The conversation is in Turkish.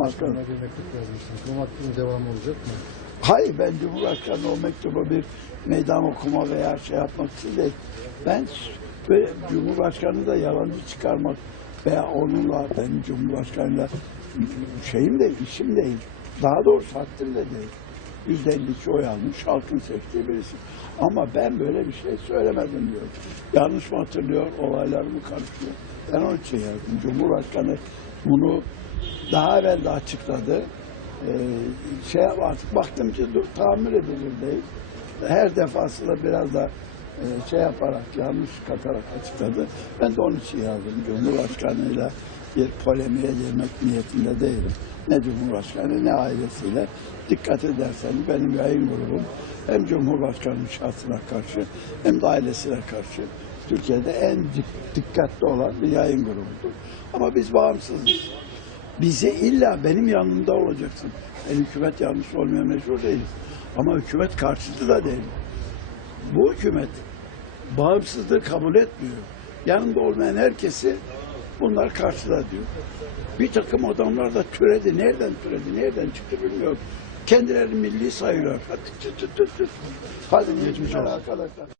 Cumhurbaşkanı'na Başkanı. bir mektup yazmışsınız. Bu mektubun devamı olacak mı? Hayır ben Cumhurbaşkanı o mektubu bir meydan okuma veya şey yapmak için değil. Ben ve Cumhurbaşkanı da yalancı çıkarmak veya onunla benim Cumhurbaşkanıyla şeyim de işim değil. Daha doğrusu haddim de değil. Yüzde ellisi oy almış, halkın seçtiği birisi. Ama ben böyle bir şey söylemedim diyor. Yanlış mı hatırlıyor, olaylar mı karışıyor? Ben onun için yazdım. Cumhurbaşkanı bunu daha evvel de açıkladı. Ee, şey artık baktım ki dur, tahammül edilir değil. Her defasında biraz da e, şey yaparak, yanlış katarak açıkladı. Ben de onun için yazdım. Cumhurbaşkanıyla bir polemiğe girmek niyetinde değilim. Ne Cumhurbaşkanı ne ailesiyle. Dikkat ederseniz benim yayın grubum hem Cumhurbaşkanı'nın şahsına karşı hem de ailesine karşı Türkiye'de en dik- dikkatli olan bir yayın grubudur. Ama biz bağımsızız. Bize illa benim yanımda olacaksın. Ben hükümet yanlış olmaya mecbur değiliz. Ama hükümet karşıtı da değil. Bu hükümet bağımsızlığı kabul etmiyor. Yanında olmayan herkesi bunlar karşılar diyor. Bir takım adamlar da türedi. Nereden türedi, nereden çıktı bilmiyorum. Kendilerini milli sayıyorlar. Hadi tut tut tut. tut. Hadi geçmiş olsun arkadaşlar.